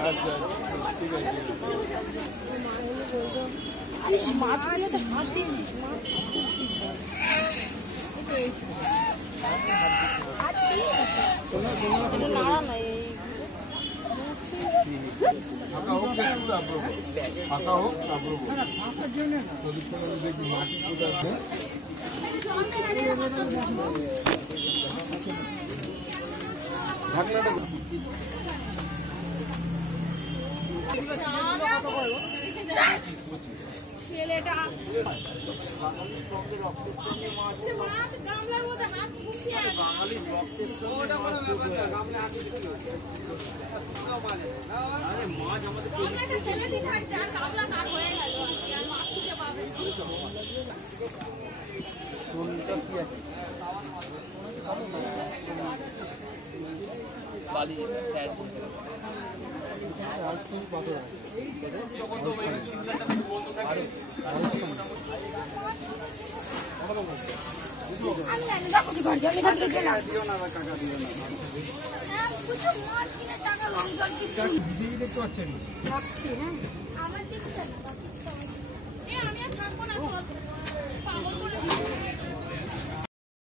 আচ্ছা ঠিক আছে। আরে মাছগুলো তো হাত দিচ্ছিস, মাছ নাড়া নাই ফাঁকা হোক ফাঁকা হোক তারপরে দেখবি মাটি কোথায় আছে। ছেলেটা গামলার মধ্যে হাত ঢুকিয়ে বাঙালি রক্তের সঙ্গে মাছ আমাদের ছেলে দিন আর চার গামলা তার হয়ে গেল আর মাছ খুঁজে পাবে স্টোনটা কি আছে বালি স্যার আমি আর থাকবো না